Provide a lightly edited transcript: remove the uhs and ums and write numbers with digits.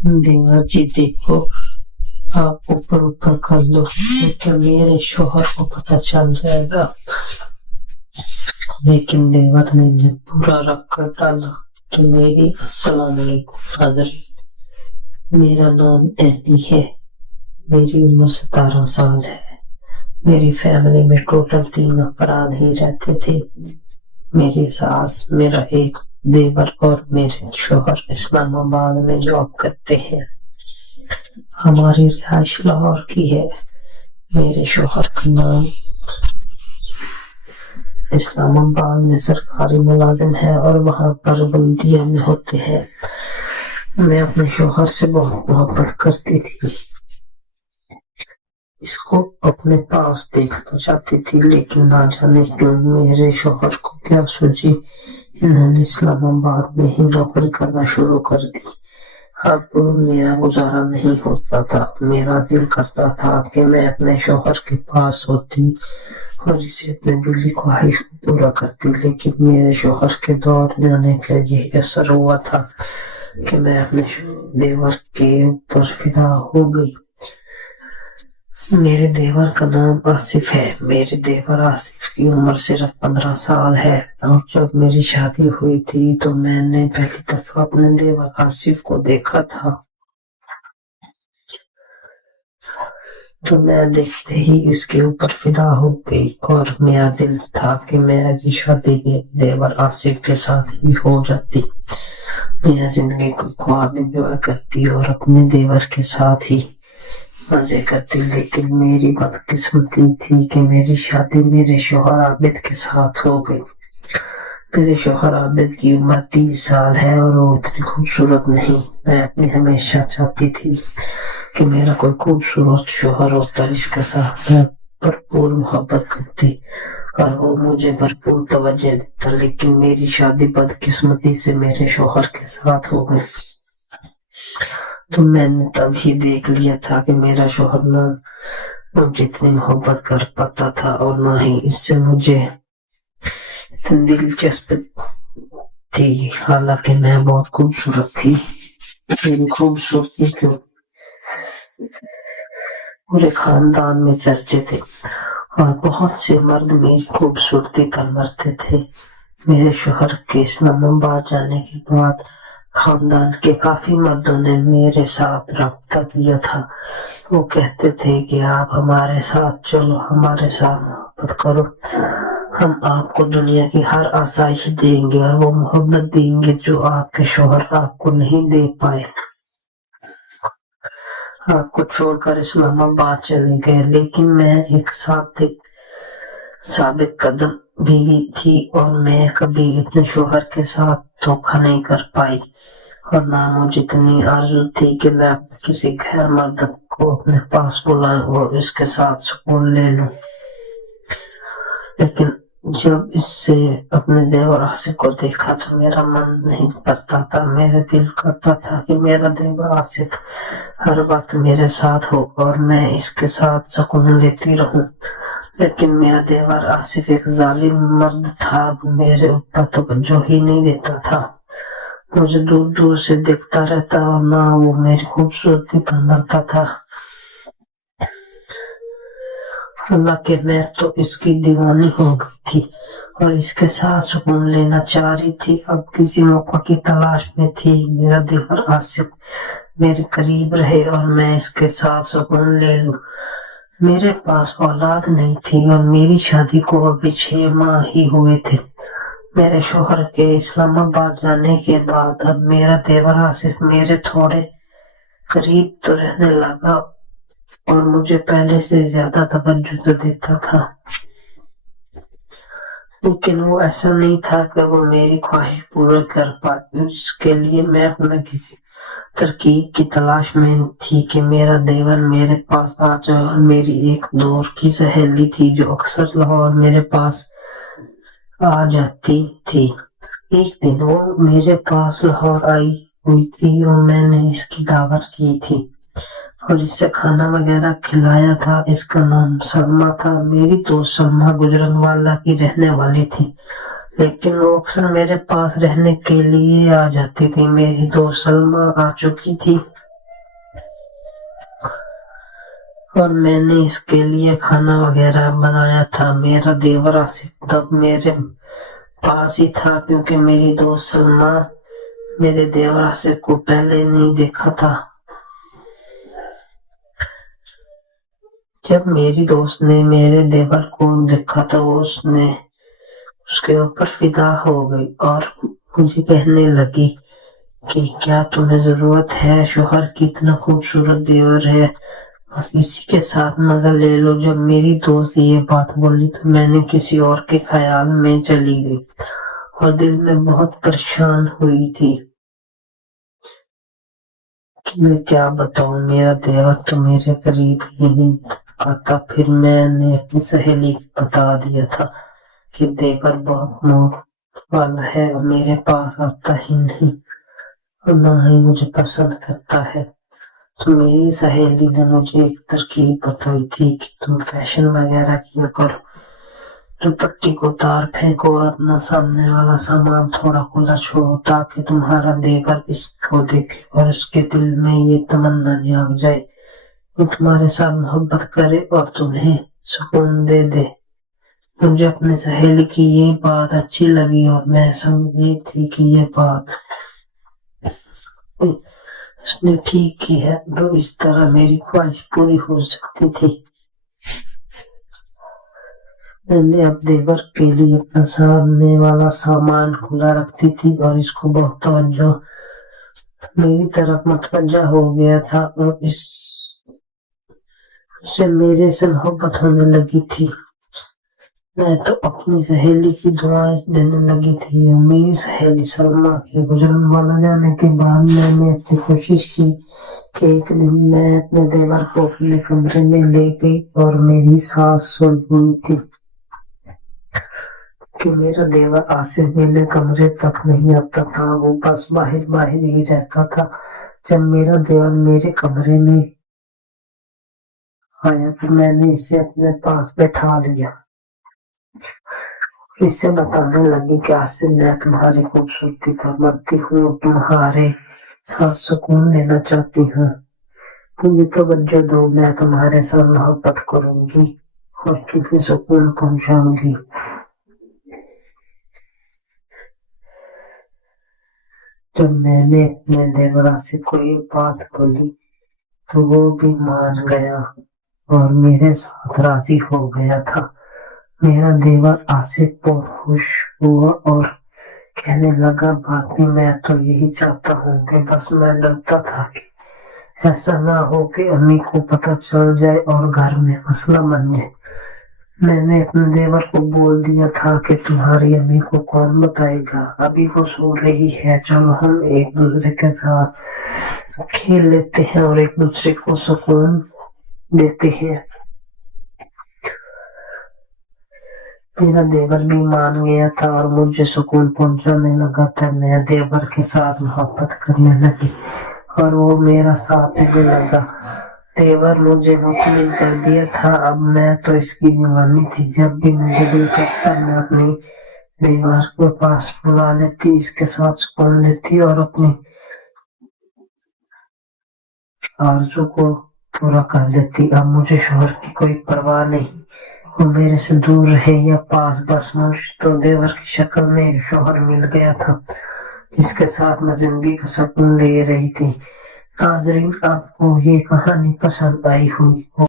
देवर जी देखो, आप ऊपर ऊपर कर लो, क्या मेरे शोहर को पता चल जाएगा। लेकिन देवर ने जब पूरा रख कर डाला तो मेरी अस्सलाम वालेकुम हाज़िर। मेरा नाम एली है, मेरी उम्र 17 साल है। मेरी फैमिली में टोटल 3 अफराद ही रहते थे। मेरी सास, मेरा एक देवर और मेरे शोहर इस्लामाबाद में जॉब करते हैं। हमारी रिहाइश लाहौर की है। मेरे शोहर का नाम इस्लामाबाद में सरकारी मुलाजिम है और वहाँ पर बल्दिया में होते हैं। मैं अपने शोहर से बहुत मोहब्बत करती थी, इसको अपने पास देखना चाहती थी, लेकिन ना जाने क्यों मेरे शोहर को क्या सूझी, इन्होंने इस्लामाबाद में ही नौकरी करना शुरू कर दी। अब मेरा गुजारा नहीं होता था। मेरा दिल करता था कि मैं अपने शोहर के पास होती और इसे अपने दिल की ख्वाहिश को पूरा करती, लेकिन मेरे शोहर के दौर में आने का यही असर हुआ था कि मैं अपने देवर के ऊपर फिदा हो गई। मेरे देवर का नाम आसिफ है। मेरे देवर आसिफ की उम्र सिर्फ 15 साल है और जब मेरी शादी हुई थी तो मैंने पहली दफा अपने देवर आसिफ को देखा था, तो मैं देखते ही इसके ऊपर फिदा हो गई और मेरा दिल था कि मेरी शादी मेरे देवर आसिफ के साथ ही हो जाती। मैं जिंदगी को ख्वाब एंजॉय करती और अपने देवर के साथ ही मजे करती, लेकिन मेरी बदकिस्मती थी कि मेरी शादी मेरे शोहर आबिद के साथ हो गई। मेरे शोहर आबिद की उम्र 30 साल है और वो इतनी खूबसूरत नहीं। मैं अपनी हमेशा चाहती थी कि मेरा कोई खूबसूरत शोहर होता जिसके साथ मैं भरपूर मोहब्बत करती और वो मुझे भरपूर तवज्जो देता, लेकिन मेरी शादी बदकिस्मती से मेरे शोहर के साथ हो गई। तो मैंने तभी देख लिया था कि मेरा शोहर ना मुझे इतनी मोहब्बत कर पाता था और ना ही इससे मुझे इतनी दिलचस्प थी। हालांकि मैं बहुत खूबसूरत थी, मेरी खूबसूरती को पूरे खानदान में चर्चे थे और बहुत से मर्द मेरी खूबसूरती पर मरते थे। मेरे शोहर के इस्लामाबाद जाने के बाद खानदान के काफी मर्दों ने मेरे साथ रब्ता किया था। वो कहते थे कि आप हमारे साथ चलो, हमारे साथ मोहब्बत करो, हम आपको दुनिया की हर आसाइश देंगे और वो मोहब्बत देंगे जो आपके शोहर आपको नहीं दे पाए। आपको छोड़कर इस्लामाबाद चले गए, लेकिन मैं एक साबित कदम बीवी थी और मैं कभी अपने शोहर के साथ धोखा नहीं कर पाई और ना मुझे इतनी आरज़ू थी कि मैं किसी गैर मर्द को अपने पास बुलाऊं और इसके साथ सुकून ले लूं। लेकिन जब इससे अपने देवर आसिफ को देखा तो मेरा मन नहीं करता था। मेरा दिल करता था कि मेरा देवर आसिफ हर वक्त मेरे साथ हो और मैं इसके साथ सुकून लेती रहूं, लेकिन मेरा देवर आसिफ एक जालिम मर्द था। वो मेरे ऊपर तवज्जो ही नहीं देता था, मुझे दूर दूर से देखता रहता और ना वो मेरी खूबसूरती पर मरता था। हालांकि मैं तो इसकी दीवानी हो गई थी और इसके साथ सुकून लेना चाह रही थी। अब किसी मौका की तलाश में थी। मेरा देवर आसिफ मेरे करीब रहे और मैं इसके साथ सुकून ले लूं। मेरे पास औलाद नहीं थी और मेरी शादी को अभी 6 माह ही हुए थे। मेरे शोहर के इस्लामाबाद जाने के बाद अब मेरा देवर आसिफ मेरे थोड़े करीब तो रहने लगा और मुझे पहले से ज्यादा तवज्जो तो देता था, लेकिन वो ऐसा नहीं था कि वो मेरी ख्वाहिश पूरा कर पाए। इसके लिए मैं अपना किसी तरकीब की तलाश में थी कि मेरा देवर मेरे पास आ जाए। और मेरी एक दौर की सहेली थी जो अक्सर लाहौर मेरे पास आ जाती थी। एक दिन वो मेरे पास लाहौर आई हुई थी और मैंने इसकी दावत की थी और इससे खाना वगैरह खिलाया था। इसका नाम सलमा था। मेरी दोस्त सलमा गुजरनवाला की रहने वाली थी, लेकिन वो अक्सर मेरे पास रहने के लिए आ जाती थी। मेरी दोस्त सलमा आ चुकी थी اور میں نے اس کے لیے کھانا وغیرہ بنایا تھا۔ میرا دیور آصف تب میرے پاس ہی تھا، کیونکہ میری دوست سلمہ میرے دیور آصف کو پہلے نہیں دیکھا تھا۔ جب میری دوست نے میرے دیور کو دیکھا تو اس نے اس کے اوپر فدا ہو گئی اور مجھے کہنے لگی کہ کیا تمہیں ضرورت ہے شوہر کی، اتنا خوبصورت دیور ہے، بس اسی کے ساتھ مزہ لے لو۔ جب میری دوست یہ بات بولی تو میں نے کسی اور کے خیال میں چلی گئی اور دل میں بہت پریشان ہوئی تھی کہ میں کیا بتاؤں، میرا دیور تو میرے قریب ہی نہیں آتا۔ پھر میں نے اپنی سہیلی کو بتا دیا تھا کہ دیور بہت موہ والا ہے اور میرے پاس آتا ہی نہیں اور نہ ہی مجھے پسند کرتا ہے۔ تو میری سہیلی نے مجھے ایک ترکیب بتائی تھی کہ تم فیشن وغیرہ کیا کرو، دوپٹے کو اتار پھینکو اور اپنا سامنے والا سامان تھوڑا کھلا چھوڑو تاکہ تمہارا دیور اس کو دیکھے اور اس کے دل میں یہ تمنا جاگ جائے وہ تمہارے ساتھ محبت کرے اور تمہیں سکون دے دے۔ مجھے اپنی سہیلی کی یہ بات اچھی لگی اور میں سمجھی تھی کہ یہ بات اس نے ٹھیک کی ہے، تو اس طرح میری خواہش پوری ہو سکتی تھی۔ میں نے اب دیور کے لیے اپنا سامنے والا سامان کھلا رکھتی تھی اور اس کو بہت توجہ میری طرف متوجہ ہو گیا تھا اور اس سے میرے سے محبت ہونے لگی تھی۔ میں تو اپنی سہیلی کی دعائیں دینے لگی تھی اور میری سہیلی سلمہ کے گزرن والا جانے کے بعد میں نے اپنی کوشش کی کہ ایک دن میں اپنے دیور کو اپنے کمرے میں لے گئی اور میری ساس سوئی ہوئی تھی کہ میرا دیور آصف میرے کمرے تک نہیں آتا تھا، وہ بس باہر باہر ہی رہتا تھا۔ جب میرا دیور میرے کمرے میں آیا تو میں نے اسے اپنے پاس بٹھا لیا، اس سے بتانے لگی کہ آصف میں تمہاری خوبصورتی پر مرتی ہوں، تمہارے ساتھ سکون لینا چاہتی ہوں، مجھے توجہ دو، میں تمہارے ساتھ محبت کروں گی اور تمہیں سکون پہنچاؤں گی۔ جب میں نے اپنے دیور آصف کو یہ بات بولی تو وہ بھی مان گیا اور میرے ساتھ راضی ہو گیا تھا۔ میرا دیور آصف بہت خوش ہوا اور کہنے لگا باقی میں تو یہی چاہتا ہوں کہ بس میں ڈرتا تھا کہ ایسا نہ ہو کہ امی کو پتہ چل جائے اور گھر میں مسئلہ بن جائے۔ میں نے اپنے دیور کو بول دیا تھا کہ تمہاری امی کو کون بتائے گا، ابھی وہ سو رہی ہے، چلو ہم ایک دوسرے کے ساتھ کھیل لیتے ہیں اور ایک دوسرے کو سکون دیتے ہیں۔ میرا دیور بھی مان گیا تھا اور مجھے سکون پہنچانے لگا تھا۔ میں دیور کے ساتھ محبت کرنے لگی اور وہ میرا ساتھ دینے لگا۔ دیور مجھے مطمئن کر دیا تھا، اب میں تو اس کی دیوانی تھی۔ جب بھی مجھے دل کرتا میں اپنی دیور کے پاس بلا لیتی، اس کے ساتھ سکون لیتی اور اپنی آرزو کو پورا کر دیتی۔ اب مجھے شوہر کی کوئی پرواہ نہیں، وہ میرے سے دور رہے یا پاس، بس مجھے تو دیور کی شکل میں شوہر مل گیا تھا جس کے ساتھ میں زندگی کا سکون لے رہی تھی۔ ناظرین، آپ کو یہ کہانی پسند آئی ہوئی